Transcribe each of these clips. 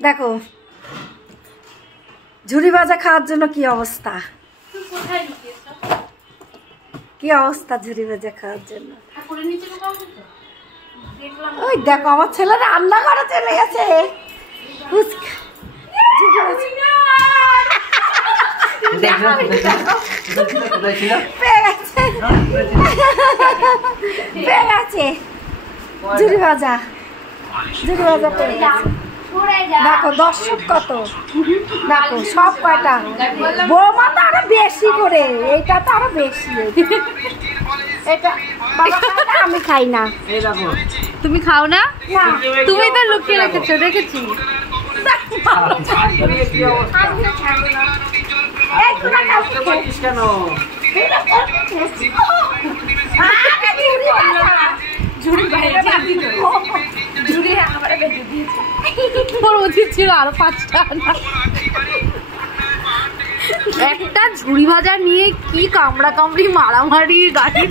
দেখো ঝুরি ভাজা খাওয়ার জন্য কি অবস্থা, কি অবস্থা ঝুরি ভাজা খাওয়ার জন্য। ওই দেখো আমার ছেলে রান্না করে চলে গেছে। ঝুরি ভাজা পেয়ে গেছে। দেখো দর্শক কত, দেখো সব কয়টা। বৌমা তো আরো বেশি করে, এইটা তো আরো বেশি। এটা আমি খাই না। তুমি খাও না? তুমি তো লুকিয়ে রেখেছো, দেখেছি। উচিত ছিল আরো 5টা। একটা ঝুড়ি ভাজা নিয়ে কি কামড়া কামড়ি মারামারি, গাড়ির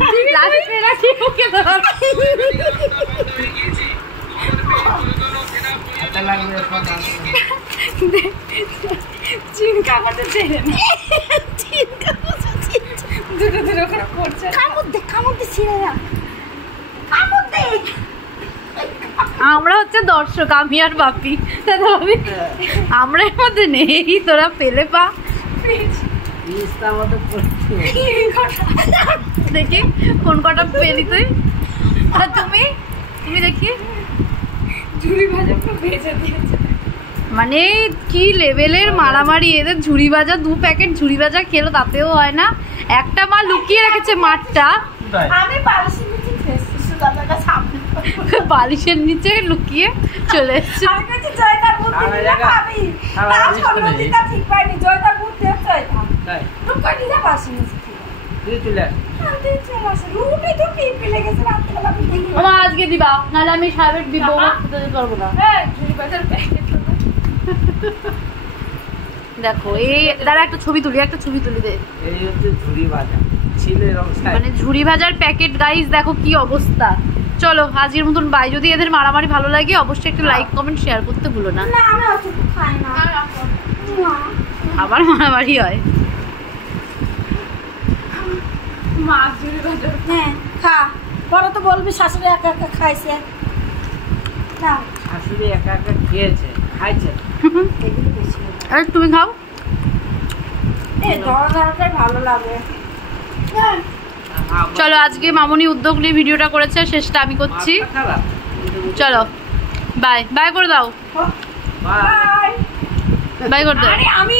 আমরা হচ্ছে দর্শক, আমি আর বাপি। আমরা এর মধ্যে নেই, তোরা পেলে পা দেখি কোন কটা পেলি তুই। তুমি দেখি মানে কি লেভেলের মারামারি এদের। ঝুড়ি ভাজা 2 প্যাকেট ঝুড়ি ভাজা খেলো, তাতেও হয় না। একটা মা লুকিয়ে রেখেছে মাঠটা, বালিশের নিচে লুকিয়ে চলে এসছে। আজকে দিবা, নাহলে আমি সাহেবের দিব পারবো না। দেখো এই দাঁড়া একটা ছবি তুলি, দে। এই হচ্ছে ঝুড়ি ভাজা, মানে ঝুড়ি ভাজার প্যাকেট গাইস, দেখো কি অবস্থা। চলো আজকের মতন বাই। যদি এদের মারামারি ভালো লাগে অবশ্যই একটা লাইক কমেন্ট শেয়ার করতে ভুলো না। আবার মারামারি হয়। হ্যাঁ খা, পরে তো বলবি শাশুড়ি একা একা খাইছে। শাশুড়ি একা একা খেয়েছে, খাইছে। আরে তুমি খাও। ভালো লাগে। চলো আজকে মামনি উদ্যোগ নিয়ে ভিডিওটা করেছে, শেষটা আমি করছি। চলো বাই বাই করে দাও, বাই করে দাও। আমি